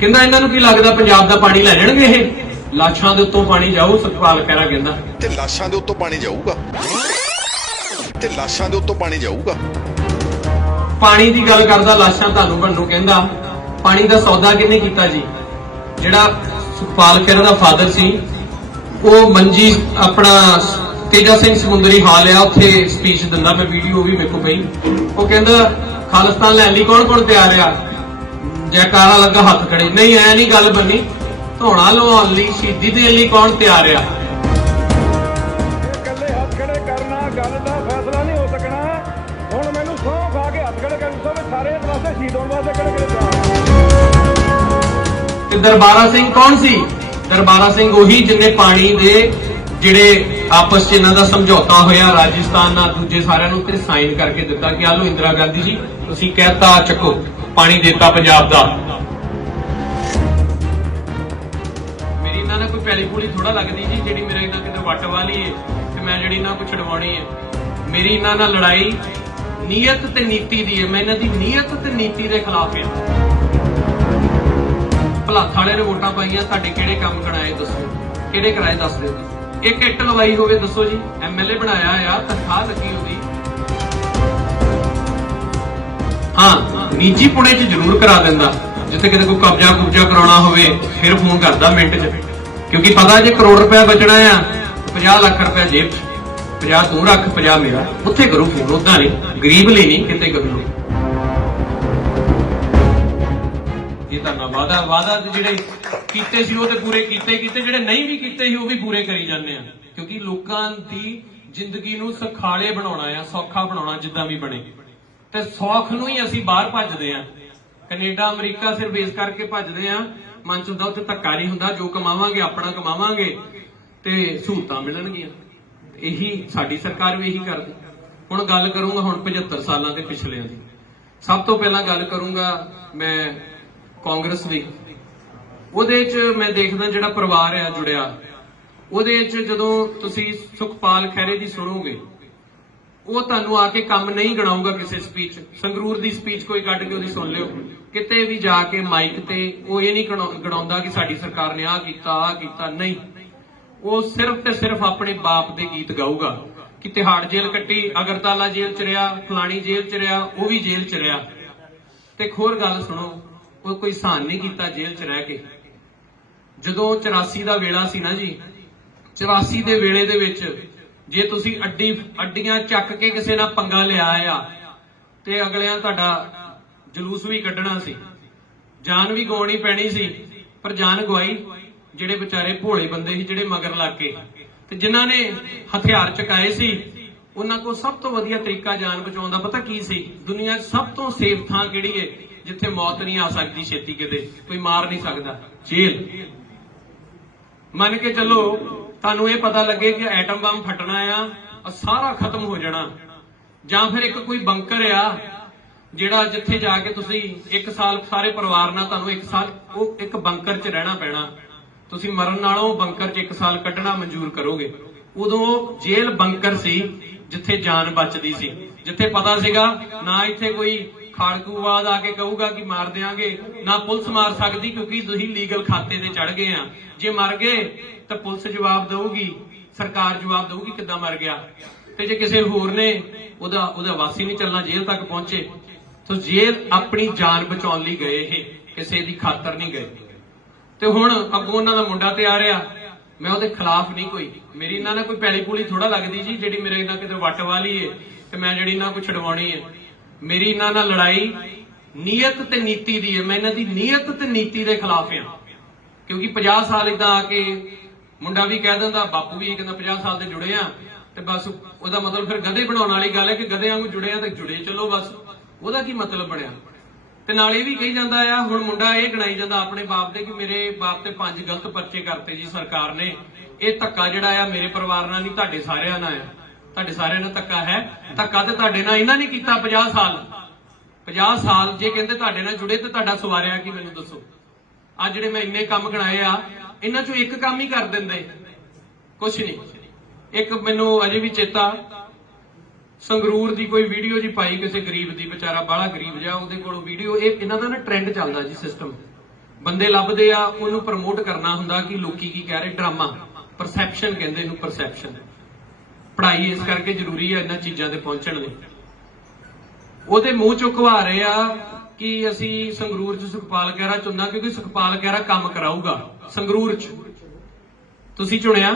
ਕਹਿੰਦਾ ਇਹਨਾਂ ਨੂੰ ਕੀ ਲੱਗਦਾ ਪੰਜਾਬ ਦਾ ਪਾਣੀ ਲੈ ਜਾਣਗੇ ਇਹ? ਲਾਸ਼ਾਂ ਦੇ ਉੱਤੋਂ ਪਾਣੀ ਜਾਊ ਸਤਪਾਲ ਖਹਿਰਾ ਕਹਿੰਦਾ। ਤੇ ਲਾਸ਼ਾਂ ਦੇ ਉੱਤੋਂ ਪਾਣੀ ਜਾਊਗਾ? ਤੇ ਲਾਸ਼ਾਂ ਦੇ ਉੱਤੋਂ ਪਾਣੀ ਜਾਊਗਾ? ਪਾਣੀ ਦੀ ਗੱਲ ਕਰਦਾ ਲਾਸ਼ਾਂ ਤੁਹਾਨੂੰ ਬੰਨੂ ਕਹਿੰਦਾ ਪਾਣੀ ਦਾ ਸੌਦਾ ਕਿੰਨੇ ਕੀਤਾ ਜੀ? ਜਿਹੜਾ ਸੁਖਪਾਲ ਖਹਿਰਾ ਦਾ ਫਾਦਰ ਸੀ ਉਹ ਮੰਜੀ ਆਪਣਾ ਤੇਜਾ ਸਿੰਘ ਸਮੁੰਦਰੀ ਹਾਲ ਆ ਉੱਥੇ ਸਪੀਚ ਦਿੰਦਾ ਮੈਂ ਵੀਡੀਓ ਵੀ ਮੇਰੇ ਕੋਲ ਪਈ ਉਹ ਕਹਿੰਦਾ ਖਾਲਿਸਤਾਨ ਲੈਣ ਲਈ ਕੌਣ ਕੌਣ ਤਿਆਰ ਆ? ਜੈਕਾਰਾ ਲੱਗਾ ਹੱਥ ਖੜੇ। ਨਹੀਂ ਐ ਨਹੀਂ ਗੱਲ ਬੰਨੀ। ਧੋਣਾ ਲਵਾਉਣ ਲਈ ਸ਼ਹੀਦੀ ਦੇਣ ਲਈ ਕੌਣ ਤਿਆਰ ਆ? ਇਕੱਲੇ ਹੱਥ ਖੜੇ ਕਰਨਾ ਗੱਲ ਦਾ ਫੈਸਲਾ ਨਹੀਂ ਹੋ ਸਕਣਾ। ਹੁਣ ਮੈਨੂੰ ਸਹੁੰ ਖਾ ਕੇ ਹੱਥ ਖੜੇ ਕਰ ਦੱਸੋ ਵੀ ਸਾਰੇ ਇਸ ਵਾਸਤੇ ਸ਼ਹੀਦ ਹੋਣ ਵਾਸਤੇ ਕਿਹੜੇ ਕਿਹੜੇ ਤਿਆਰ ਆ? ਤੇ ਦਰਬਾਰਾ ਸਿੰਘ ਕੌਣ ਸੀ? ਦਰਬਾਰਾ ਸਿੰਘ ਉਹੀ ਜਿੰਨੇ ਪਾਣੀ ਦੇ ਜਿਹੜੇ ਆਪਸ ਚ ਇਹਨਾਂ ਦਾ ਸਮਝੌਤਾ ਹੋਇਆ, ਰਾਜਸਥਾਨ ਨਾਲ ਦੂਜੇ ਸਾਰਿਆਂ ਨੂੰ ਤੇ ਸਾਈਨ ਕਰਕੇ ਦਿੱਤਾ ਕਿ ਆ ਲੋ ਇੰਦਰਾ ਗਾਂਧੀ ਜੀ, ਤੁਸੀਂ ਕਹਿਤਾ ਚੱਕੋ, ਪਾਣੀ ਦਿੱਤਾ ਪੰਜਾਬ ਦਾ। ਮੇਰੀ ਇਹਨਾਂ ਨਾਲ ਕੋਈ ਪੈਲੀ ਪੂਲੀ ਥੋੜਾ ਲੱਗਦੀ ਜੀ, ਜਿਹੜੀ ਮੇਰੇ ਇਹਨਾਂ ਕਿਤੇ ਵੱਟ ਵਾਲੀ ਏ ਤੇ ਮੈਂ ਜਿਹੜੀ ਇਹਨਾਂ ਕੋ ਛਡਵਾਉਣੀ ਏ। ਮੇਰੀ ਇਹਨਾਂ ਨਾਲ ਲੜਾਈ ਨੀਅਤ ਤੇ ਨੀਤੀ ਦੀ ਹੈ ਮੈਂ ਇਹਨਾਂ ਦੀ ਨੀਅਤ ਤੇ ਨੀਤੀ ਦੇ ਖਿਲਾਫ ਆ। ਭਲਾਥ ਵਾਲੇ ਨੇ ਵੋਟਾਂ ਪਾਈਆਂ, ਤੁਹਾਡੇ ਕਿਹੜੇ ਕੰਮ ਕਰਾਏ ਦੱਸੋ? ਕਿਹੜੇ ਕਰਾਏ ਦੱਸ ਦਿਓ ਇੱਕ ਇੱਟ ਲਵਾਈ ਹੋਵੇ, ਦੱਸੋ ਜੀ। ਐਮਐਲਏ ਬਣਾਇਆ ਆ, ਤਨਖਾਹ ਲੱਗੀ ਉਹਦੀ। ਹਾਂ, ਨਿੱਜੀ ਪੁਣੇ 'ਚ ਜ਼ਰੂਰ ਕਰਾ ਦਿੰਦਾ। ਜਿੱਥੇ ਕਿਤੇ ਕੋਈ ਕਬਜ਼ਾ ਕੁਬਜ਼ਾ ਕਰਾਉਣਾ ਹੋਵੇ, ਫਿਰ ਫੋਨ ਕਰਦਾ ਮਿੰਟ 'ਚ। ਕਿਉਂਕਿ ਪਤਾ ਜੇ ਕਰੋੜ ਰੁਪਏ ਬਚਣਾ ਆ 50 ਲੱਖ ਰੁਪਏ ਜੇਬ 'ਚ। 50 ਤੂੰ ਰੱਖ 50 ਮੇਰਾ। ਉੱਥੇ ਕਰੋ ਫੋਨ ਉਦਾਂ ਨਹੀਂ। ਗਰੀਬ ਲਈ ਨਹੀਂ, ਕਿਤੇ ਕਰੋ। ਇਹ ਤਾਂ ਵਾਦਾ ਵਾਦਾ ਜਿਹੜੇ ਕੀਤੇ ਸੀ, ਉਹ ਤੇ ਪੂਰੇ ਕੀਤੇ ਕੀਤੇ, ਜਿਹੜੇ ਨਹੀਂ ਵੀ ਕੀਤੇ ਸੀ, ਉਹ ਵੀ ਪੂਰੇ ਕਰੀ ਜਾਂਦੇ ਆ। ਕਿਉਂਕਿ ਲੋਕਾਂ ਦੀ ਜ਼ਿੰਦਗੀ ਨੂੰ ਸਖਾਲੇ ਬਣਾਉਣਾ ਆ, ਸੌਖਾ ਬਣਾਉਣਾ ਜਿੱਦਾਂ ਵੀ ਬਣੇ। ਤੇ ਸੌਖ ਨੂੰ ਹੀ ਅਸੀਂ ਬਾਹਰ ਭੱਜਦੇ ਆ। ਕੈਨੇਡਾ, ਅਮਰੀਕਾ ਸਿਰਫ ਇਸ ਕਰਕੇ ਭੱਜਦੇ ਆ। ਮਨ ਚ ਹੁੰਦਾ, ਉੱਥੇ ਧੱਕਾ ਨਹੀਂ ਹੁੰਦਾ, ਜੋ ਕਮਾਵਾਂਗੇ, ਆਪਣਾ ਕਮਾਵਾਂਗੇ, ਤੇ ਸਹੂਲਤਾਂ ਮਿਲਣਗੀਆਂ। ਇਹੀ ਸਾਡੀ ਸਰਕਾਰ ਵੀ ਇਹੀ ਕਰਦੀ। ਹੁਣ ਗੱਲ ਕਰੂੰਗਾ ਹੁਣ 75 ਸਾਲਾਂ ਦੇ ਪਿਛਲਿਆਂ ਦੀ। ਸਭ ਤੋਂ ਪਹਿਲਾਂ ਗੱਲ ਕਰੂੰਗਾ ਮੈਂ ਕਾਂਗਰਸ ਦੀ ਉਹਦੇ 'ਚ ਮੈਂ ਦੇਖਦਾ ਜਿਹੜਾ ਪਰਿਵਾਰ ਆ ਜੁੜਿਆ। ਉਹਦੇ 'ਚ ਜਦੋਂ ਤੁਸੀਂ ਸੁਖਪਾਲ ਖਹਿਰੇ ਦੀ ਸੁਣੋਗੇ, ਉਹ ਤੁਹਾਨੂੰ ਆ ਕੇ ਕੰਮ ਨਹੀਂ ਗਣਾਊਗਾ ਕਿਸੇ ਸਪੀਚ ਸੰਗਰੂਰ ਦੀ ਸਪੀਚ ਕੋਈ ਕੱਢ ਕੇ ਉਹਦੀ ਸੁਣ ਲਿਓ। ਕਿਤੇ ਵੀ ਜਾ ਕੇ ਮਾਈਕ ਤੇ ਉਹ ਇਹ ਨਹੀਂ ਗਣਾਉਂਦਾ ਕਿ ਸਾਡੀ ਸਰਕਾਰ ਨੇ ਆਹ ਕੀਤਾ ਆਹ ਕੀਤਾ। ਨਹੀਂ। ਉਹ ਸਿਰਫ ਤੇ ਸਿਰਫ ਆਪਣੇ ਬਾਪ ਦੇ ਗੀਤ ਗਾਊਗਾ। ਕਿ ਤਿਹਾੜ ਜੇਲ੍ਹ ਕੱਟੀ, ਅਗਰਤਾਲਾ ਜੇਲ੍ਹ ਚ ਰਿਹਾ, ਫਲਾਣੀ ਜੇਲ੍ਹ ਚ ਰਿਹਾ, ਉਹ ਵੀ ਜੇਲ੍ਹ ਚ ਰਿਹਾ। ਤੇ ਇੱਕ ਹੋਰ ਗੱਲ ਸੁਣੋ। ਉਹ ਕੋਈ ਸਹਾਨ ਨਹੀਂ ਕੀਤਾ ਜੇਲ੍ਹ ਚ ਰਹਿ ਕੇ। ਜਦੋਂ 84 ਦਾ ਵੇਲਾ ਸੀ ਨਾ ਜੀ 84 ਦੇ ਵੇਲੇ ਦੇ ਵਿੱਚ ਜੇ ਤੁਸੀਂ ਅੱਡੀ, ਅੱਡੀਆਂ ਚੱਕ ਕੇ ਕਿਸੇ ਨਾਲ ਪੰਗਾ ਲਿਆ ਆ, ਤੇ ਅਗਲਿਆਂ ਤੁਹਾਡਾ ਜਲੂਸ ਵੀ ਕੱਢਣਾ ਸੀ। ਜਾਨ ਵੀ ਗਵਾਉਣੀ ਪੈਣੀ ਸੀ, ਪਰ ਜਾਨ ਗਵਾਈ ਜਿਹੜੇ ਵਿਚਾਰੇ ਭੋਲੇ ਬੰਦੇ ਸੀ, ਜਿਹੜੇ ਮਗਰ ਲੱਗ ਕੇ। ਤੇ ਜਿਨ੍ਹਾਂ ਨੇ ਹਥਿਆਰ ਚੁਕਾਏ ਸੀ, ਉਹਨਾਂ ਕੋਲ ਸਭ ਤੋਂ ਵਧੀਆ ਤਰੀਕਾ ਜਾਨ ਬਚਾਉਣ ਦਾ ਪਤਾ ਕੀ ਸੀ? ਦੁਨੀਆ 'ਚ ਸਭ ਤੋਂ ਸੇਫ ਥਾਂ ਕਿਹੜੀ ਹੈ ਜਿੱਥੇ ਮੌਤ ਨਹੀਂ ਆ ਸਕਦੀ ਛੇਤੀ ਕਿਤੇ, ਕੋਈ ਮਾਰ ਨਹੀਂ ਸਕਦਾ। ਜੇਲ੍ਹ। ਮੰਨ ਕੇ ਚੱਲੋ, ਤੁਹਾਨੂੰ ਇਹ ਪਤਾ ਲੱਗੇ ਕਿ ਐਟਮ ਬੰਬ ਫਟਣਾ ਆ ਸਾਰਾ ਖਤਮ ਹੋ ਜਾਣਾ। ਜਾਂ ਫਿਰ ਇੱਕ ਕੋਈ ਬੰਕਰ ਆ, ਜਿਹੜਾ ਜਿੱਥੇ ਜਾ ਕੇ ਤੁਸੀਂ ਇੱਕ ਸਾਲ ਸਾਰੇ ਪਰਿਵਾਰ ਨਾਲ ਤੁਹਾਨੂੰ ਇੱਕ ਸਾਲ ਉਹ ਇੱਕ ਬੰਕਰ 'ਚ ਰਹਿਣਾ ਪੈਣਾ। ਤੁਸੀਂ ਮਰਨ ਨਾਲੋਂ ਬੰਕਰ 'ਚ ਇੱਕ ਸਾਲ ਕੱਢਣਾ ਮਨਜ਼ੂਰ ਕਰੋਗੇ। ਉਦੋਂ ਜੇਲ੍ਹ ਬੰਕਰ ਸੀ, ਜਿੱਥੇ ਜਾਨ ਬਚਦੀ ਸੀ। ਜਿੱਥੇ ਪਤਾ ਸੀਗਾ, ਨਾ ਇੱਥੇ ਕੋਈ ਖਾੜਕੂਵਾਦ ਆ ਕੇ ਕਹੂਗਾ ਕਿ ਮਾਰ ਦਿਆਂਗੇ। ਨਾ ਪੁਲਿਸ ਮਾਰ ਸਕਦੀ ਕਿਉਂਕਿ ਤੁਸੀਂ ਲੀਗਲ ਖਾਤੇ ਤੇ ਚੜ ਗਏ ਆ। ਜੇ ਮਰ ਗਏ, ਤਾਂ ਪੁਲਿਸ ਜਵਾਬ ਦੇਊਗੀ, ਸਰਕਾਰ ਜਵਾਬ ਦੇਊਗੀ ਕਿੱਦਾਂ ਮਰ ਗਿਆ। ਤੇ ਜੇ ਕਿਸੇ ਹੋਰ ਨੇ, ਉਹਦਾ ਉਹਦਾ ਵਾਸੀ ਨਹੀਂ ਚੱਲਣਾ ਜੇਲ੍ਹ ਤੱਕ ਪਹੁੰਚੇ, ਤਾਂ ਜੇਲ੍ਹ ਆਪਣੀ ਜਾਨ ਬਚਾਉਣ ਲਈ ਗਏ ਇਹ, ਕਿਸੇ ਦੀ ਖਾਤਰ ਨਹੀਂ ਗਏ। ਤੇ ਹੁਣ ਅੱਗੋਂ ਉਹਨਾਂ ਦਾ ਮੁੰਡਾ ਤੇ ਆ। ਰਿਹਾ ਮੈਂ ਉਹਦੇ ਖਿਲਾਫ ਨਹੀਂ ਕੋਈ। ਮੇਰੀ ਇਹਨਾਂ ਨਾਲ ਕੋਈ ਪੈਲੀ ਪੂਲੀ ਥੋੜਾ ਲੱਗਦੀ ਜੀ, ਜਿਹੜੀ ਮੇਰੇ ਨਾਲ ਕਿਤੇ ਵੱਟ ਵਾਲੀ ਏ, ਤੇ ਮੈਂ ਜਿਹੜੀ ਇਹਨਾਂ ਕੋ ਛਡਵਾਉਣੀ ਏ। ਮੇਰੀ ਇਹਨਾਂ ਨਾਲ ਲੜਾਈ ਨੀਅਤ ਤੇ ਨੀਤੀ ਦੀ ਹੈ। ਮੈਂ ਇਹਨਾਂ ਦੀ ਨੀਅਤ ਤੇ ਨੀਤੀ ਦੇ ਖਿਲਾਫ ਆ ਕਿਉਂਕਿ 50 ਸਾਲ ਇਦਾਂ ਆ ਕੇ ਮੁੰਡਾ ਵੀ ਕਹਿ ਦਿੰਦਾ, ਬਾਪੂ ਵੀ ਇਹ ਕਹਿੰਦਾ 50 ਸਾਲ ਦੇ ਜੁੜੇ ਆ ਤੇ ਬਸ ਉਹਦਾ ਮਤਲਬ ਫਿਰ ਗਧੇ ਬਣਾਉਣ ਵਾਲੀ ਗੱਲ ਹੈ ਕਿ ਗਧਿਆਂ ਵਾਂਗੂ ਜੁੜੇ ਆ ਤੇ ਜੁੜੇ ਚਲੋ ਬਸ। ਉਹਦਾ ਕੀ ਮਤਲਬ ਬਣਿਆ? ਤੇ ਨਾਲ ਇਹ ਵੀ ਕਹੀ ਜਾਂਦਾ ਆ, ਹੁਣ ਮੁੰਡਾ ਇਹ ਗਣਾਈ ਜਾਂਦਾ ਆਪਣੇ ਬਾਪ ਦੇ ਕਿ ਮੇਰੇ ਬਾਪ ਤੇ ਪੰਜ ਗਲਤ ਪਰਚੇ ਕਰਤੇ ਜੀ ਸਰਕਾਰ ਨੇ। ਇਹ ਧੱਕਾ ਜਿਹੜਾ ਆ ਮੇਰੇ ਪਰਿਵਾਰ ਨਾਲ ਨਹੀਂ, ਤੁਹਾਡੇ ਸਾਰਿਆਂ ਨਾਲ ਆ। ਤੁਹਾਡੇ ਸਾਰਿਆਂ ਨਾਲ ਧੱਕਾ ਹੈ। ਧੱਕਾ ਤੇ ਤੁਹਾਡੇ ਨਾਲ ਇਹਨਾਂ ਨੇ ਕੀਤਾ 50 ਸਾਲ। 50 ਸਾਲ ਜੇ ਕਹਿੰਦੇ ਤੁਹਾਡੇ ਨਾਲ ਜੁੜੇ ਤੇ ਤੁਹਾਡਾ ਸਵਾਰਿਆ ਕੀ ਮੈਨੂੰ ਦੱਸੋ? ਆ ਜਿਹੜੇ ਮੈਂ ਇੰਨੇ ਕੰਮ ਗਣਾਏ ਆ, ਇਹਨਾਂ ਚੋਂ ਇੱਕ ਕੰਮ ਹੀ ਕਰ ਦਿੰਦੇ। ਕੁਛ ਨਹੀਂ। ਇੱਕ ਮੈਨੂੰ ਅਜੇ ਵੀ ਚੇਤਾ, ਸੰਗਰੂਰ ਦੀ ਕੋਈ ਵੀਡੀਓ ਜੀ ਪਾਈ ਕਿਸੇ ਗਰੀਬ ਦੀ, ਵਿਚਾਰਾ ਬਾਹਲਾ ਗਰੀਬ ਜਿਹਾ, ਉਹਦੇ ਕੋਲੋਂ ਵੀਡੀਓ, ਇਹ ਇਹਨਾਂ ਦਾ ਨਾ ਟ੍ਰੈਂਡ ਚੱਲਦਾ ਜੀ ਸਿਸਟਮ ਬੰਦੇ ਲੱਭਦੇ ਆ, ਉਹਨੂੰ ਪ੍ਰਮੋਟ ਕਰਨਾ ਹੁੰਦਾ ਕਿ ਲੋਕੀ ਕੀ ਕਹਿ ਰਹੇ, ਡਰਾਮਾ। ਪਰਸੈਪਸ਼ਨ ਕਹਿੰਦੇ ਇਹਨੂੰ ਪਰਸੈਪਸ਼ਨ ਪੜ੍ਹਾਈ ਇਸ ਕਰਕੇ ਜ਼ਰੂਰੀ ਹੈ ਇਹਨਾਂ ਚੀਜ਼ਾਂ ਤੇ ਪਹੁੰਚਣ ਲਈ। ਉਹਦੇ ਮੂੰਹ ਚੋਂ ਘਵਾ ਰਹੇ ਆ ਕਿ ਅਸੀਂ ਸੰਗਰੂਰ ਚ ਸੁਖਪਾਲ ਖਹਿਰਾ ਚੁਣਨਾ, ਕਿਉਂਕਿ ਸੁਖਪਾਲ ਖਹਿਰਾ ਕੰਮ ਕਰਾਊਗਾ, ਸੰਗਰੂਰ ਚ। ਤੁਸੀਂ ਚੁਣਿਆ?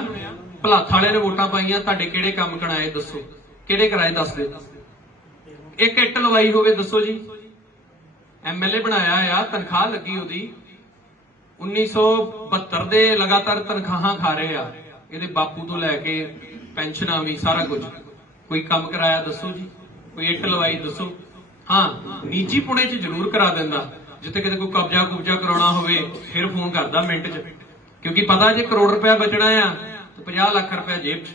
ਭਲਾਥ ਵਾਲੇ ਨੇ ਵੋਟਾਂ ਪਾਈਆਂ, ਤੁਹਾਡੇ ਕਿਹੜੇ ਕੰਮ ਕਰਾਏ ਦੱਸੋ? ਕਿਹੜੇ ਕਰਾਏ ਦੱਸ ਦਿਓ। ਇੱਕ ਇੱਟ ਲਵਾਈ ਹੋਵੇ, ਦੱਸੋ ਜੀ। ਐਮਐਲਏ ਬਣਾਇਆ ਆ, ਤਨਖਾਹ ਲੱਗੀ ਉਹਦੀ। 1972 ਦੇ ਲਗਾਤਾਰ ਤਨਖਾਹਾਂ ਖਾ ਰਹੇ ਆ। ਇਹਦੇ ਬਾਪੂ ਤੋਂ ਲੈ ਕੇ ਪੈਨਸ਼ਨਾਂ ਵੀ ਸਾਰਾ ਕੁਝ। ਕੋਈ ਕੰਮ ਕਰਾਇਆ ਦੱਸੋ ਜੀ? ਕੋਈ ਇੱਟ ਲਵਾਈ ਦੱਸੋ? ਹਾਂ, ਨਿੱਜੀ ਪੁਣੇ 'ਚ ਜ਼ਰੂਰ ਕਰਾ ਦਿੰਦਾ। ਜਿੱਥੇ ਕਿਤੇ ਕੋਈ ਕਬਜ਼ਾ ਕੁਬਜ਼ਾ ਕਰਾਉਣਾ ਹੋਵੇ, ਫਿਰ ਫੋਨ ਕਰਦਾ ਮਿੰਟ 'ਚ। ਕਿਉਂਕਿ ਪਤਾ ਜੇ ਕਰੋੜ ਰੁਪਇਆ ਬਚਣਾ ਆ, ਤੇ 50 ਲੱਖ ਰੁਪਇਆ ਜੇਬ 'ਚ।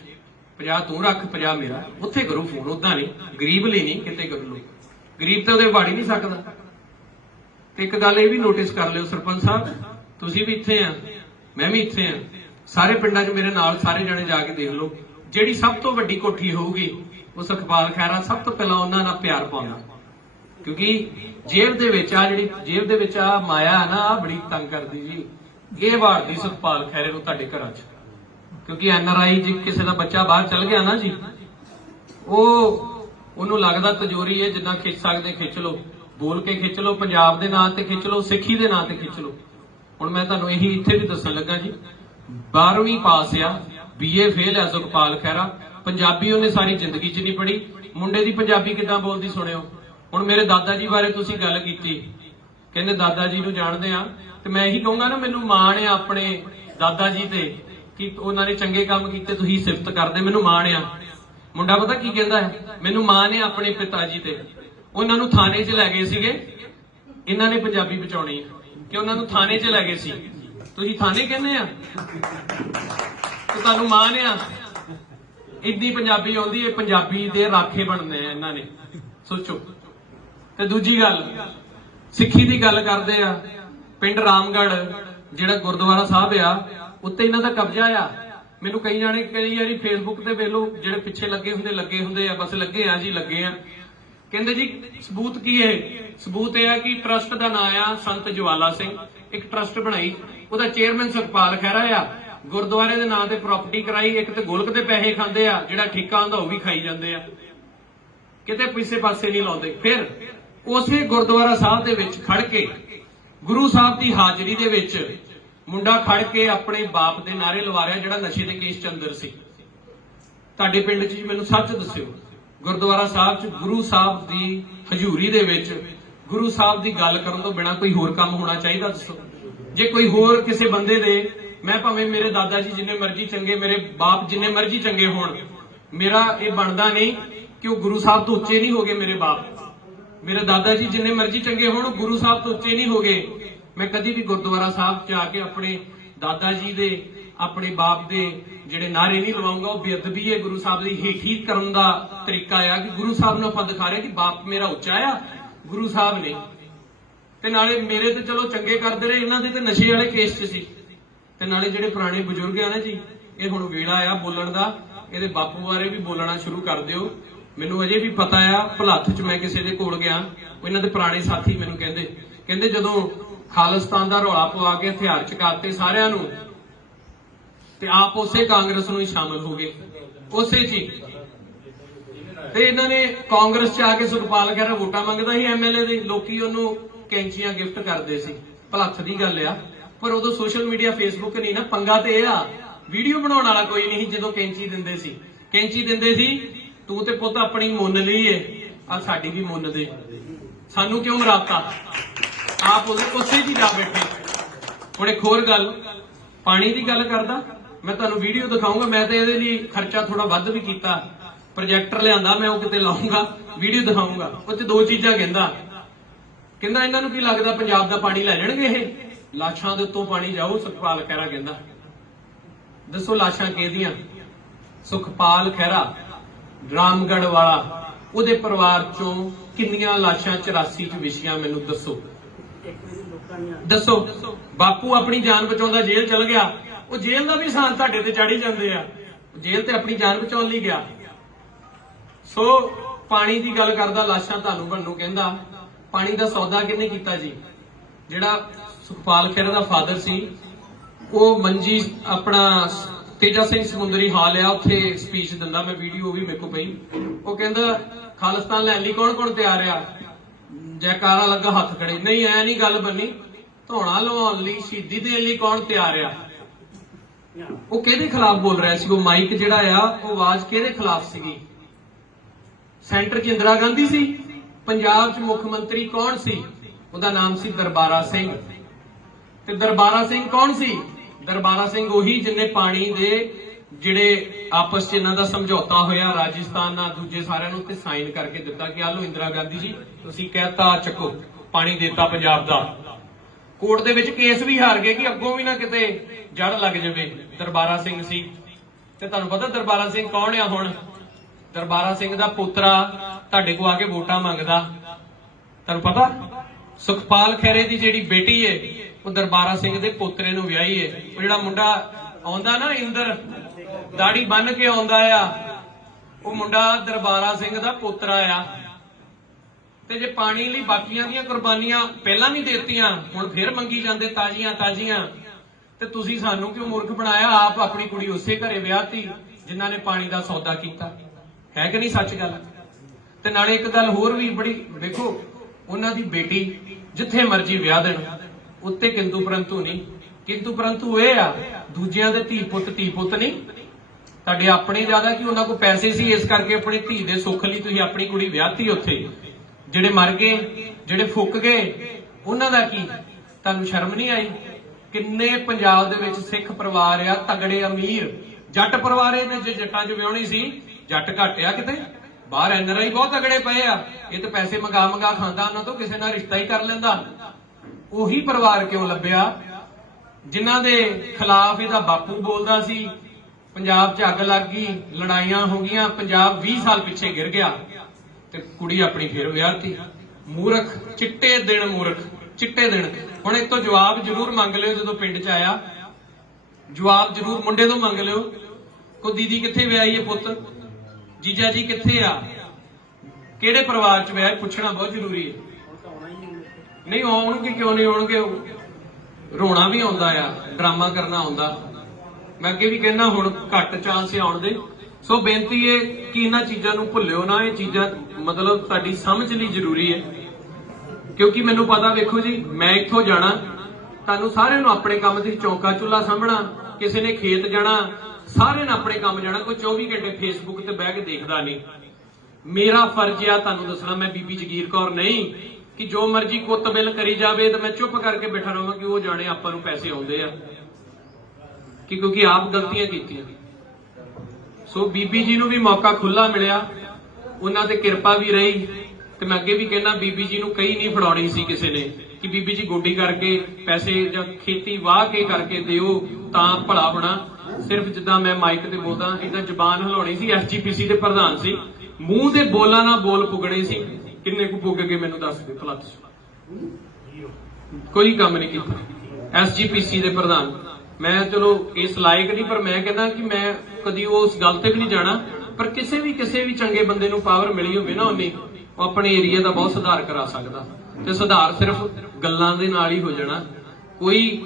50 ਤੂੰ ਰੱਖ 50 ਮੇਰਾ। ਉੱਥੇ ਕਰੋ ਫੋਨ, ਉਦਾਂ ਨਹੀਂ। ਗਰੀਬ ਲਈ ਨਹੀਂ, ਕਿਤੇ ਕਰ ਲੋ ਗਰੀਬ ਤਾਂ ਉਹਦੇ ਵਾੜੀ ਨਹੀਂ ਸਕਦਾ। ਤੇ ਇੱਕ ਗੱਲ ਇਹ ਵੀ ਨੋਟਿਸ ਕਰ ਲਿਓ ਸਰਪੰਚ ਸਾਹਿਬ, ਤੁਸੀਂ ਵੀ ਇੱਥੇ ਆ, ਮੈਂ ਵੀ ਇੱਥੇ ਆ। ਸਾਰੇ ਪਿੰਡਾਂ 'ਚ ਮੇਰੇ ਨਾਲ ਸਾਰੇ ਜਣੇ ਜਾ ਕੇ ਦੇਖ ਲਓ। ਜਿਹੜੀ ਸਭ ਤੋਂ ਵੱਡੀ ਕੋਠੀ ਹੋਊਗੀ, ਉਹ ਸੁਖਪਾਲ ਖੈਰਾ ਸਭ ਤੋਂ ਪਹਿਲਾਂ ਉਹਨਾਂ ਨਾਲ ਪਿਆਰ ਪਾਉਂਦਾ। ਕਿਉਂਕਿ ਜੇਬ ਦੇ ਵਿੱਚ ਆ ਜਿਹੜੀ, ਜੇਬ ਦੇ ਵਿੱਚ ਆ ਮਾਇਆ ਹੈ ਨਾ ਆ ਬੜੀ ਤੰਗ ਕਰਦੀ ਜੀ। ਇਹ ਵਾਰਦੀ ਸੁਖਪਾਲ ਖੈਰੇ ਨੂੰ ਤੁਹਾਡੇ ਘਰਾਂ 'ਚ। ਕਿਉਂਕਿ ਐਨ ਆਰ ਕਿਸੇ ਦਾ ਬੱਚਾ ਬਾਹਰ ਚਲ ਗਿਆ ਨਾ ਜੀ, ਉਹ, ਉਹਨੂੰ ਲੱਗਦਾ ਤਜੋਰੀ ਹੈ ਜਿੰਨਾ ਖਿੱਚ ਸਕਦੇ, ਖਿੱਚ ਲਓ। ਬੋਲ ਕੇ ਖਿੱਚ ਲਓ, ਪੰਜਾਬ ਦੇ ਨਾਂ ਤੇ ਖਿੱਚ ਲਓ, ਸਿੱਖੀ ਦੇ ਨਾਂ ਤੇ ਖਿੱਚ ਲਓ। ਹੁਣ ਮੈਂ ਤੁਹਾਨੂੰ ਇਹੀ ਇੱਥੇ ਵੀ ਦੱਸਣ ਲੱਗਾ ਜੀ 12ਵੀਂ ਪਾਸ ਆ ਬੀਏ ਫੇਲ ਹੈ ਸੁਖਪਾਲ ਖਹਿਰਾ। ਪੰਜਾਬੀ ਉਹਨੇ ਸਾਰੀ ਜ਼ਿੰਦਗੀ 'ਚ ਨਹੀਂ ਪੜ੍ਹੀ। ਮੁੰਡੇ ਦੀ ਪੰਜਾਬੀ ਕਿੱਦਾਂ ਬੋਲਦੀ ਸੁਣਿਓ। ਹੁਣ ਮੇਰੇ ਦਾਦਾ ਜੀ ਬਾਰੇ ਤੁਸੀਂ ਗੱਲ ਕੀਤੀ। ਕਹਿੰਦੇ ਦਾਦਾ ਜੀ ਨੂੰ ਜਾਣਦੇ ਆ ਤੇ ਮੈਂ ਇਹੀ ਕਹੂੰਗਾ ਨਾ, ਮੈਨੂੰ ਮਾਣ ਆ ਆਪਣੇ ਦਾਦਾ ਜੀ ਤੇ ਕਿ ਉਹਨਾਂ ਨੇ ਚੰਗੇ ਕੰਮ ਕੀਤੇ, ਤੁਸੀਂ ਸਿਫਤ ਕਰਦੇ, ਮੈਨੂੰ ਮਾਣ ਆ। ਮੁੰਡਾ ਪਤਾ ਕੀ ਕਹਿੰਦਾ ਹੈ? ਮੈਨੂੰ ਮਾਣ ਹੈ ਆਪਣੇ ਪਿਤਾ ਜੀ ਤੇ ਉਹਨਾਂ ਨੂੰ ਥਾਣੇ 'ਚ ਲੈ ਗਏ ਸੀਗੇ। ਇਹਨਾਂ ਨੇ ਪੰਜਾਬੀ ਬਚਾਉਣੀ ਕਿ ਉਹਨਾਂ ਨੂੰ ਥਾਣੇ 'ਚ ਲੈ ਗਏ ਸੀ। ਤੁਸੀਂ ਥਾਣੇ ਕਹਿੰਦੇ ਆ? ਤੇ ਤੁਹਾਨੂੰ ਮਾਣ ਆ। ਇੱਦੀ ਪੰਜਾਬੀ ਆਉਂਦੀ ਹੈ ਪੰਜਾਬੀ ਦੇ ਰਾਖੇ ਬਣਨੇ ਆ ਇਹਨਾਂ ਨੇ। ਸੋਚੋ। ਤੇ ਦੂਜੀ ਗੱਲ, ਸਿੱਖੀ ਦੀ ਗੱਲ ਕਰਦੇ ਆ। ਪਿੰਡ ਰਾਮਗੜ੍ਹ, ਜਿਹੜਾ ਗੁਰਦੁਆਰਾ ਸਾਹਿਬ ਆ, ਉੱਤੇ ਇਹਨਾਂ ਦਾ ਕਬਜ਼ਾ ਆ। ਮੈਨੂੰ ਕਈ ਜਾਣੇ ਕਈ ਵਾਰੀ ਫੇਸਬੁੱਕ ਤੇ ਵੇਲੋ ਜਿਹੜੇ ਪਿੱਛੇ ਲੱਗੇ ਹੁੰਦੇ ਲੱਗੇ ਹੁੰਦੇ ਆ, ਬਸ ਲੱਗੇ ਆ ਜੀ, ਲੱਗੇ ਆ। ਕਹਿੰਦੇ ਜੀ, ਸਬੂਤ ਕੀ ਹੈ ਸਬੂਤ ਇਹ ਆ ਕਿ ਟਰਸਟ ਦਾ ਨਾਂ ਆ ਸੰਤ ਜਵਾਲਾ ਸਿੰਘ। ਇੱਕ ਟਰਸਟ ਬਣਾਈ। ਉਹਦਾ ਚੇਅਰਮੈਨ ਸੁਖਪਾਲ ਖਹਿਰਾ ਆ। ਗੁਰਦੁਆਰੇ ਦੇ ਨਾਂ ਤੇ ਪ੍ਰਾਪਰਟੀ ਕਰਾਈ, ਇੱਕ ਤੇ ਗੁਲਕ ਦੇ ਪੈਸੇ ਖਾਂਦੇ ਆ, ਜਿਹੜਾ ਠੇਕਾ ਹੁੰਦਾ ਉਹ ਵੀ ਖਾਈ ਜਾਂਦੇ ਆ। ਕਿਤੇ ਪਿੱਛੇ ਪਾਸੇ ਨਹੀਂ ਲਾਉਂਦੇ। ਫਿਰ ਉਸੇ ਗੁਰਦੁਆਰਾ ਸਾਹਿਬ ਦੇ ਵਿੱਚ ਖੜ ਕੇ, ਗੁਰੂ ਸਾਹਿਬ ਦੀ ਹਾਜ਼ਰੀ ਦੇ ਵਿੱਚ ਮੁੰਡਾ ਖੜ ਕੇ ਆਪਣੇ ਬਾਪ ਦੇ ਨਾਰੇ ਲਵਾ ਰਿਹਾ, ਜਿਹੜਾ ਨਸ਼ੇ ਦੇ ਕੇਸ ਚ ਅੰਦਰ ਸੀ। ਤੁਹਾਡੇ ਪਿੰਡ 'ਚ ਮੈਨੂੰ ਸੱਚ ਦੱਸਿਓ, ਗੁਰਦੁਆਰਾ ਸਾਹਿਬ 'ਚ ਗੁਰੂ ਸਾਹਿਬ ਦੀ ਹਜ਼ੂਰੀ ਦੇ ਵਿੱਚ ਗੁਰੂ ਸਾਹਿਬ ਦੀ ਗੱਲ ਕਰਨ ਤੋਂ ਬਿਨਾ ਕੋਈ ਹੋਰ ਕੰਮ ਹੋਣਾ ਚਾਹੀਦਾ, ਦੱਸੋ। ਜੇ ਕੋਈ ਹੋਰ ਕਿਸੇ ਬੰਦੇ ਦੇ ਮੈਂ ਭਾਵੇਂ ਮੇਰੇ ਦਾਦਾ ਜੀ ਜਿੰਨੇ ਮਰਜ਼ੀ ਚੰਗੇ, ਮੇਰੇ ਬਾਪ ਜਿੰਨੇ ਮਰਜ਼ੀ ਚੰਗੇ ਹੋਣ, ਮੇਰਾ ਇਹ ਬਣਦਾ ਨਹੀਂ ਕਿ ਉਹ ਗੁਰੂ ਸਾਹਿਬ ਤੋਂ ਉੱਚੇ ਨਹੀਂ ਹੋਗੇ ਮੇਰੇ ਬਾਪ। ਮੇਰੇ ਦਾਦਾ ਜੀ ਜਿੰਨੇ ਮਰਜ਼ੀ ਚੰਗੇ ਹੋਣ ਗੁਰੂ ਸਾਹਿਬ ਤੋਂ ਉੱਚੇ ਨਹੀਂ ਹੋਗੇ ਮੈਂ ਕਦੀ ਵੀ ਗੁਰਦੁਆਰਾ ਸਾਹਿਬ 'ਚ ਆ ਕੇ ਆਪਣੇ ਦਾਦਾ ਜੀ ਦੇ, ਆਪਣੇ ਬਾਪ ਦੇ ਜਿਹੜੇ ਨਾਰੇ ਨਹੀਂ ਲਵਾਉਂਗਾ, ਉਹ ਬੇਅਦਬੀ ਹੈ ਗੁਰੂ ਸਾਹਿਬ ਦੀ ਹੇਠੀ ਕਰਨ ਦਾ ਤਰੀਕਾ ਆ ਕਿ ਗੁਰੂ ਸਾਹਿਬ ਨੂੰ ਆਪਾਂ ਦਿਖਾ ਰਹੇ ਕਿ ਬਾਪ ਮੇਰਾ ਉੱਚਾ ਆ, ਗੁਰੂ ਸਾਹਿਬ ਨੇ। ਤੇ ਨਾਲੇ ਮੇਰੇ ਤੇ ਚਲੋ ਚੰਗੇ ਕਰਦੇ ਰਹੇ, ਇਹਨਾਂ ਦੇ ਤੇ ਨਸ਼ੇ ਵਾਲੇ ਕੇਸ 'ਚ ਸੀ। ਤੇ ਨਾਲੇ ਜਿਹੜੇ ਪੁਰਾਣੇ ਬਜ਼ੁਰਗ ਆ ਨਾ ਜੀ, ਇਹ ਹੁਣ ਵੇਲਾ ਆ ਬੋਲਣ ਦਾ, ਇਹਦੇ ਬਾਪੂ ਬਾਰੇ ਵੀ ਬੋਲਣਾ ਸ਼ੁਰੂ ਕਰ ਦਿਓ। ਮੈਨੂੰ ਅਜੇ ਵੀ ਪਤਾ ਆ ਭਲੱਥ 'ਚ ਮੈਂ ਕਿਸੇ ਦੇ ਕੋਲ ਗਿਆ ਇਹਨਾਂ ਦੇ ਪੁਰਾਣੇ ਸਾਥੀ ਮੈਨੂੰ ਕਹਿੰਦੇ। ਕਹਿੰਦੇ ਜਦੋਂ ਖਾਲਿਸਤਾਨ ਦਾ ਰੌਲਾ ਪਵਾ ਕੇ ਹਥਿਆਰ ਚਕਾਤੇ ਸਾਰਿਆਂ ਨੂੰ, ਤੇ ਆਪ ਉਸੇ ਕਾਂਗਰਸ ਨੂੰ ਹੀ ਸ਼ਾਮਲ ਹੋ ਗਏ। ਉਸੇ ਜੀ। ਤੇ ਇਹਨਾਂ ਨੇ ਕਾਂਗਰਸ 'ਚ ਆ ਕੇ ਸੁਖਪਾਲ ਖਹਿਰਾ ਵੋਟਾਂ ਮੰਗਦਾ ਸੀ ਐਮਐਲਏ ਦੇ, ਲੋਕੀ ਉਹਨੂੰ ਕੈਂਚੀਆਂ ਗਿਫਟ ਕਰਦੇ ਸੀ। ਭਲੱਥ ਦੀ ਗੱਲ ਆ। ਪਰ ਉਦੋਂ ਸੋਸ਼ਲ ਮੀਡੀਆ ਫੇਸਬੁੱਕ ਨਹੀਂ ਨਾ, ਪੰਗਾ ਤੇ ਇਹ ਆ, ਵੀਡੀਓ ਬਣਾਉਣ ਵਾਲਾ ਕੋਈ ਨਹੀਂ ਜਦੋਂ ਕੈਂਚੀ ਦਿੰਦੇ ਸੀ। ਕੈਂਚੀ ਦਿੰਦੇ ਸੀ, ਤੂੰ ਤੇ ਪੁੱਤ ਆਪਣੀ ਮੁੰਨ ਲਈ ਏ ਆ ਸਾਡੀ ਵੀ ਮੁੰਨ ਦੇ। ਸਾਨੂੰ ਕਿਉਂ ਮਰਾਤਾ? ਆਪ ਉਹਦੇ ਉਸੇ 'ਚ ਜਾ ਬੈਠੇ। ਹੁਣ ਇੱਕ ਹੋਰ ਗੱਲ, ਪਾਣੀ ਦੀ ਗੱਲ ਕਰਦਾ। ਮੈਂ ਤੁਹਾਨੂੰ ਵੀਡੀਓ ਦਿਖਾਉਂਗਾ ਮੈਂ ਤੇ ਇਹਦੇ ਲਈ ਖਰਚਾ ਥੋੜਾ ਵੱਧ ਵੀ ਕੀਤਾ। ਪ੍ਰੋਜੈਕਟਰ ਲਿਆਂਦਾ, ਮੈਂ ਉਹ ਕਿਤੇ ਲਾਉਂਗਾ ਵੀਡੀਓ ਦਿਖਾਉਂਗਾ ਉਹ 'ਚ ਦੋ ਚੀਜ਼ਾਂ ਕਹਿੰਦਾ। ਕਹਿੰਦਾ, ਇਹਨਾਂ ਨੂੰ ਕੀ ਲੱਗਦਾ, ਪੰਜਾਬ ਦਾ ਪਾਣੀ ਲੈ ਲੈਣਗੇ ਇਹ? ਲਾਸ਼ਾਂ ਦੇ ਉੱਤੋਂ ਪਾਣੀ ਜਾਊ ਸੁਖਪਾਲ ਖਹਿਰਾ ਕਹਿੰਦਾ। ਦੱਸੋ ਲਾਸ਼ਾਂ ਕਿਹਦੀਆਂ? ਸੁਖਪਾਲ ਖਹਿਰਾ, ਰਾਮਗੜ੍ਹ ਵਾਲਾ। ਉਹਦੇ ਪਰਿਵਾਰ ਚੋਂ ਕਿੰਨੀਆਂ ਲਾਸ਼ਾਂ 84 ਚ ਵਿਛੀਆਂ ਮੈਨੂੰ ਦੱਸੋ? ਦੱਸੋ। ਬਾਪੂ ਆਪਣੀ ਜਾਨ ਬਚਾਉਂਦਾ ਜੇਲ੍ਹ ਚਲ ਗਿਆ। ਉਹ ਜੇਲ੍ਹ ਦਾ ਵੀ ਸਾਨ ਤੁਹਾਡੇ ਤੇ ਚੜੀ ਜਾਂਦੇ ਆ। ਜੇਲ੍ਹ ਤੇ ਆਪਣੀ ਜਾਨ ਬਚਾਉਣ ਲਈ ਗਿਆ। ਸੋ ਪਾਣੀ ਦੀ ਗੱਲ ਕਰਦਾ, ਲਾਸ਼ਾਂ ਤੁਹਾਨੂੰ ਬਣਨੂ ਕਹਿੰਦਾ। ਪਾਣੀ ਦਾ ਸੌਦਾ ਕਿੰਨੇ ਕੀਤਾ ਜੀ? ਜਿਹੜਾ ਸੁਖਪਾਲ ਖਹਿਰਾ ਦਾ ਫਾਦਰ ਸੀ। ਉਹ ਮੰਜੀ, ਆਪਣਾ ਤੇਜਾ ਸਿੰਘ ਸਮੁੰਦਰੀ ਹਾਲ ਆ। ਉੱਥੇ ਸਪੀਚ ਦਿੰਦਾ ਮੈਂ ਵੀਡੀਓ ਵੀ ਮੇਰੇ ਕੋਲ ਪਈ। ਉਹ ਕਹਿੰਦਾ, ਖਾਲਿਸਤਾਨ ਲੈਣ ਲਈ ਕੌਣ ਕੌਣ ਤਿਆਰ ਆ? ਜੈਕਾਰਾ ਲੱਗਾ ਹੱਥ ਖੜੇ। ਨਹੀਂ, ਐ ਨਹੀਂ ਗੱਲ ਬੰਨੀ। ਧੋਣਾ ਲਵਾਉਣ ਲਈ, ਸ਼ਹੀਦੀ ਦੇਣ ਲਈ ਕੌਣ ਤਿਆਰ ਆ? ਉਹ ਕਿਹਦੇ ਖਿਲਾਫ ਬੋਲ ਰਿਹਾ ਸੀ? ਉਹ ਮਾਈਕ ਜਿਹੜਾ ਆ, ਉਹ ਆਵਾਜ਼ ਕਿਹਦੇ ਖਿਲਾਫ ਸੀਗੀ? ਸੈਂਟਰ 'ਚ ਇੰਦਰਾ ਗਾਂਧੀ ਸੀ। ਪੰਜਾਬ 'ਚ ਮੁੱਖ ਮੰਤਰੀ ਕੌਣ ਸੀ? ਉਹਦਾ ਨਾਮ ਸੀ ਦਰਬਾਰਾ ਸਿੰਘ। ਤੇ ਦਰਬਾਰਾ ਸਿੰਘ ਕੌਣ ਸੀ? ਦਰਬਾਰਾ ਸਿੰਘ ਉਹੀ ਜਿਨੇ ਪਾਣੀ ਦੇ ਜਿਹੜੇ ਆਪਸ 'ਚ ਇਹਨਾਂ ਦਾ ਸਮਝੌਤਾ ਹੋਇਆ, ਰਾਜਸਥਾਨ ਨਾਲ ਦੂਜੇ ਸਾਰਿਆਂ ਨੂੰ ਤੇ ਸਾਈਨ ਕਰਕੇ ਦਿੱਤਾ ਕਿ ਆ ਲਓ ਇੰਦਰਾ ਗਾਂਧੀ ਜੀ, ਤੁਸੀਂ ਕਹਿਤਾ ਚੱਕੋ, ਪਾਣੀ ਦਿੱਤਾ ਪੰਜਾਬ ਦਾ। ਕੋਰਟ ਦੇ ਵਿੱਚ ਕੇਸ ਵੀ ਹਾਰ ਗਏ ਕਿ ਅੱਗੋਂ ਵੀ ਨਾ ਕਿਤੇ ਜੜ ਲੱਗ ਜਾਵੇ। ਦਰਬਾਰਾ ਸਿੰਘ ਸੀ। ਤੇ ਤੁਹਾਨੂੰ ਪਤਾ ਦਰਬਾਰਾ ਸਿੰਘ ਕੌਣ ਆ ਹੁਣ? ਦਰਬਾਰਾ ਸਿੰਘ ਦਾ ਪੁੱਤਰਾ ਤੁਹਾਡੇ ਕੋ ਆ ਕੇ ਵੋਟਾਂ ਮੰਗਦਾ। ਤੁਹਾਨੂੰ ਪਤਾ? ਸੁਖਪਾਲ ਖੈਰੇ ਦੀ ਜਿਹੜੀ ਬੇਟੀ ਏ ਉਹ ਦਰਬਾਰਾ ਸਿੰਘ ਦੇ ਪੋਤਰੇ ਨੂੰ ਵਿਆਹੀਏ। ਉਹ ਜਿਹੜਾ ਮੁੰਡਾ ਆਉਂਦਾ ਨਾ ਇੰਦਰ, ਦਾੜੀ ਬੰਨ ਕੇ ਆਉਂਦਾ ਆ, ਉਹ ਮੁੰਡਾ ਦਰਬਾਰਾ ਸਿੰਘ ਦਾ ਪੋਤਰਾ ਆ। ਤੇ ਜੇ ਪਾਣੀ ਲਈ ਬਾਕੀਆਂ ਦੀਆਂ ਕੁਰਬਾਨੀਆਂ ਪਹਿਲਾਂ ਵੀ ਦਿੱਤੀਆਂ, ਹੁਣ ਫਿਰ ਮੰਗੀ ਜਾਂਦੇ ਤਾਜ਼ੀਆਂ ਤਾਜ਼ੀਆਂ, ਤੇ ਤੁਸੀਂ ਸਾਨੂੰ ਕਿਉਂ ਮੂਰਖ ਬਣਾਇਆ? ਆਪ ਆਪਣੀ ਕੁੜੀ ਉਸੇ ਘਰੇ ਵਿਆਹਤੀ, ਜਿਨ੍ਹਾਂ ਨੇ ਪਾਣੀ ਦਾ ਸੌਦਾ ਕੀਤਾ। ਹੈ ਕਿ ਨਹੀਂ ਸੱਚ ਗੱਲ? ਤੇ ਨਾਲੇ ਇੱਕ ਗੱਲ ਹੋਰ ਵੀ ਬੜੀ, ਵੇਖੋ, ਉਹਨਾਂ ਦੀ ਬੇਟੀ ਜਿੱਥੇ ਮਰਜ਼ੀ ਵਿਆਹ ਦੇਣ। ਉੱਤੇ ਕਿੰਤੂ ਪਰੰਤੂ ਨਹੀਂ। ਕਿੰਤੂ ਪਰੰਤੂ ਇਹ ਆ, ਦੂਜਿਆਂ ਦੇ ਧੀ ਪੁੱਤ ਧੀ ਪੁੱਤ ਨਹੀਂ। ਤੁਹਾਡੇ ਆਪਣੇ ਜ਼ਿਆਦਾ ਕਿ ਉਹਨਾਂ ਕੋਲ ਪੈਸੇ ਸੀ, ਇਸ ਕਰਕੇ ਆਪਣੀ ਧੀ ਦੇ ਸੁੱਖ ਲਈ ਤੁਸੀਂ ਆਪਣੀ ਕੁੜੀ ਵਿਆਹਤੀ ਉੱਥੇ। ਜਿਹੜੇ ਮਰ ਗਏ, ਜਿਹੜੇ ਫੁੱਕ ਗਏ, ਉਹਨਾਂ ਦਾ ਕੀ? ਤੁਹਾਨੂੰ ਸ਼ਰਮ ਨਹੀਂ ਆਈ? ਕਿੰਨੇ ਪੰਜਾਬ ਦੇ ਵਿੱਚ ਸਿੱਖ ਪਰਿਵਾਰ ਆ, ਤਗੜੇ ਅਮੀਰ। ਜੱਟ ਪਰਿਵਾਰ ਨੇ ਜੇ ਜੱਟਾਂ 'ਚ ਵਿਆਹਣੀ ਸੀ, ਜੱਟ ਘਟਿਆ ਕਿਤੇ। ਬਾਹਰ ਐਨਆਰਆਈ ਬਹੁਤ ਤਗੜੇ ਪਏ ਆ। ਇਹ ਤਾਂ ਪੈਸੇ ਮੰਗਾ ਮੰਗਾ ਖਾਂਦਾ, ਉਹਨਾਂ ਤੋਂ ਕਿਸੇ ਨਾਲ ਰਿਸ਼ਤਾ ਹੀ ਕਰ ਲੈਂਦਾ। ਉਹੀ ਪਰਿਵਾਰ ਕਿਉਂ ਲੱਭਿਆ? ਜਿਨ੍ਹਾਂ ਦੇ ਖਿਲਾਫ ਇਹਦਾ ਬਾਪੂ ਬੋਲਦਾ ਸੀ, ਪੰਜਾਬ 'ਚ ਅੱਗ ਲੱਗ ਗਈ, ਲੜਾਈਆਂ ਹੋ ਗਈਆਂ, ਪੰਜਾਬ 20 ਸਾਲ ਪਿੱਛੇ ਗਿਰ ਗਿਆ ਤੇ ਕੁੜੀ ਆਪਣੀ ਫਿਰ ਵਿਆਹਤੀ। ਮੂਰਖ, ਚਿੱਟੇ ਦਿਨ ਮੂਰਖ, ਚਿੱਟੇ ਦਿਨ। ਹੁਣ ਇਹ ਤੋਂ ਜਵਾਬ ਜ਼ਰੂਰ ਮੰਗ ਲਿਓ ਜਦੋਂ ਪਿੰਡ 'ਚ ਆਇਆ। ਜਵਾਬ ਜ਼ਰੂਰ ਮੁੰਡੇ ਤੋਂ ਮੰਗ ਲਿਓ। ਕੋ ਦੀਦੀ ਕਿੱਥੇ ਵਿਆਹੀ ਹੈ ਪੁੱਤ? ਜੀਜਾ ਜੀ ਕਿੱਥੇ ਆ? ਕਿਹੜੇ ਪਰਿਵਾਰ 'ਚ ਵਿਆਹ? ਪੁੱਛਣਾ ਬਹੁਤ ਜ਼ਰੂਰੀ ਹੈ। ਨਹੀਂ ਆਉਣਗੇ ਕਿਉਂ ਨਹੀਂ? ਆਉਣਗੇ ਰੋਣਾ ਵੀ ਆਉਂਦਾ ਆ, ਡਰਾਮਾ ਕਰਨਾ ਆਉਂਦਾ। ਮੈਂ ਅੱਗੇ ਵੀ ਕਹਿੰਦਾ, ਹੁਣ ਘੱਟ ਚਾਂਸ ਆਉਣ ਦੇ। ਸੋ ਬੇਨਤੀ ਹੈ ਕਿ ਇਹਨਾਂ ਚੀਜ਼ਾਂ ਨੂੰ ਭੁੱਲਿਓ ਨਾ। ਇਹ ਚੀਜ਼ਾਂ ਮਤਲਬ ਤੁਹਾਡੀ ਸਮਝ ਲਈ ਜ਼ਰੂਰੀ ਹੈ। ਕਿਉਂਕਿ ਮੈਨੂੰ ਪਤਾ, ਵੇਖੋ ਜੀ, ਮੈਂ ਇੱਥੋਂ ਜਾਣਾ। ਤੁਹਾਨੂੰ ਸਾਰਿਆਂ ਨੂੰ ਆਪਣੇ ਕੰਮ ਤੇ ਚੌਂਕਾ ਚੁੱਲਾ ਸਾਂਭਣਾ, ਕਿਸੇ ਨੇ ਖੇਤ ਜਾਣਾ, ਸਾਰਿਆਂ ਨੇ ਆਪਣੇ ਕੰਮ ਜਾਣਾ। ਕੋਈ 24 ਘੰਟੇ ਫੇਸਬੁੱਕ ਤੇ ਬਹਿ ਕੇ ਦੇਖਦਾ ਨਹੀਂ। ਮੇਰਾ ਫਰਜ਼ ਆ, ਤੁਹਾਨੂੰ ਦੱਸਣਾ, ਮੈਂ ਬੀਬੀ ਜਗੀਰ ਕੌਰ ਨਹੀਂ। ਕਿ ਜੋ ਮਰਜ਼ੀ ਕੁੱਤ ਬਿੱਲ ਕਰੀ ਜਾਵੇ ਤਾਂ ਮੈਂ ਚੁੱਪ ਕਰਕੇ ਬੈਠਾ ਰਹਾਂ ਕਿ ਉਹ ਜਾਣੇ ਆਪਾਂ ਨੂੰ ਪੈਸੇ ਆਉਂਦੇ ਆ। ਕਿ ਕਿਉਂਕਿ ਆਪ ਗਲਤੀਆਂ ਕੀਤੀਆਂ। ਸੋ ਬੀਬੀ ਜੀ ਨੂੰ ਵੀ ਮੌਕਾ ਖੁੱਲਾ ਮਿਲਿਆ। ਉਹਨਾਂ ਤੇ ਕਿਰਪਾ ਵੀ ਰਹੀ। ਤੇ ਮੈਂ ਅੱਗੇ ਵੀ ਕਹਿੰਦਾ, ਬੀਬੀ ਜੀ ਨੂੰ ਕਈ ਨਹੀਂ ਫੜਾਉਣੀ ਸੀ ਕਿਸੇ ਨੇ ਕਿ ਬੀਬੀ ਜੀ ਗੋਡੀ ਕਰਕੇ ਪੈਸੇ ਜਾਂ ਖੇਤੀ ਵਾਹ ਕੇ ਕਰਕੇ ਦਿਓ ਤਾਂ ਭਲਾ ਬਣਾ ਸਿਰਫ ਜਿੱਦਾਂ ਮੈਂ ਮਾਈਕ ਤੇ ਬੋਲਦਾ ਇਦਾਂ ਜ਼ਬਾਨ ਹਿਲਾਉਣੀ ਸੀ। ਐਸਜੀਪੀਸੀ ਦੇ ਪ੍ਰਧਾਨ ਸੀ। ਮੂੰਹ ਦੇ ਬੋਲਾਂ ਨਾਲ ਬੋਲ ਪੁੱਗਣੇ ਸੀ। ਕਿੰਨੇ ਕੁ ਪੁੱਗ ਗਏ ਮੈਨੂੰ ਦੱਸ ਦੇ ਭਲਾ ਤੁਸੀਂ ਕੋਈ ਕੰਮ ਨਹੀਂ ਕੀਤਾ। ਐਸਜੀਪੀਸੀ ਦੇ ਪ੍ਰਧਾਨ। ਮੈਂ ਚਲੋ ਇਸ ਲਾਇਕ ਨਹੀਂ, ਪਰ ਮੈਂ ਕਹਿੰਦਾ ਕਿ ਮੈਂ ਕਦੀ ਉਸ ਗੱਲ ਤੇ ਵੀ ਨਹੀਂ ਜਾਣਾ, ਪਰ ਕਿਸੇ ਵੀ ਕਿਸੇ ਵੀ ਚੰਗੇ ਬੰਦੇ ਨੂੰ ਪਾਵਰ ਮਿਲੀ ਹੋਵੇ ਨਾ ਉਹਨੇ, ਉਹ ਆਪਣੇ ਏਰੀਆ ਦਾ ਬਹੁਤ ਸੁਧਾਰ ਕਰਾ ਸਕਦਾ। ਤੇ ਸੁਧਾਰ ਸਿਰਫ ਗੱਲਾਂ ਦੇ ਨਾਲ ਹੀ ਹੋ ਜਾਣਾ। ਕੋਈ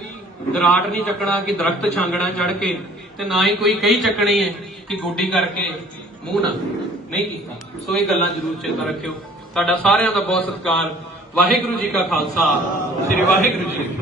ਦਰਾਟ ਨਹੀਂ ਚੱਕਣਾ ਕਿ ਦਰਖਤ ਛਾਂਗਣਾ ਚੜ ਕੇ, ਤੇ ਨਾ ਹੀ ਕੋਈ ਕਹੀ ਚੱਕਣੀ ਹੈ ਕਿ ਗੋਡੀ ਕਰਕੇ ਮੂੰਹ ਨਾ ਨਹੀਂ ਕੀਤਾ। ਸੋ ਇਹ ਗੱਲਾਂ ਜ਼ਰੂਰ ਚੇਤਾ ਰੱਖਿਓ। ਤੁਹਾਡਾ ਸਾਰਿਆਂ ਦਾ ਬਹੁਤ ਸਤਿਕਾਰ। ਵਾਹਿਗੁਰੂ ਜੀ ਕਾ ਖਾਲਸਾ। ਸ੍ਰੀ ਵਾਹਿਗੁਰੂ ਜੀ